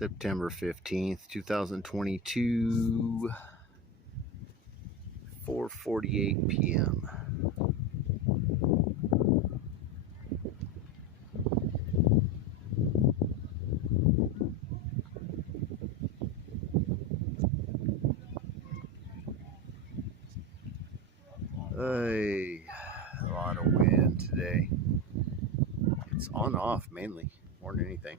September 15th, 2022, 4:48 p.m. A lot of wind today. It's on off mainly, more than anything.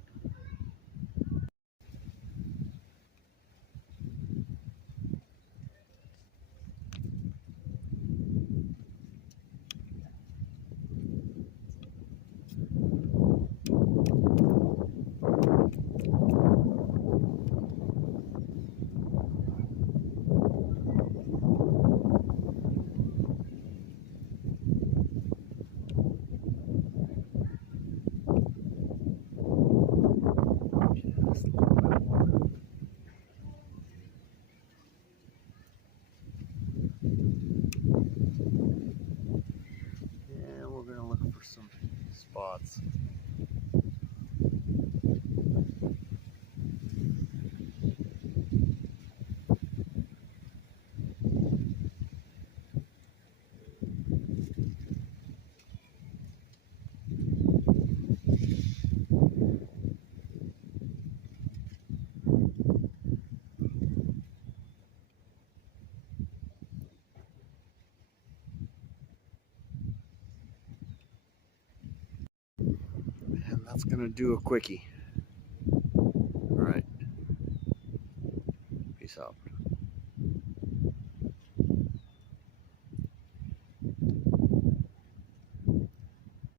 Just a little bit more. Yeah, we're gonna look for some spots. And that's gonna do a quickie. All right. Peace out.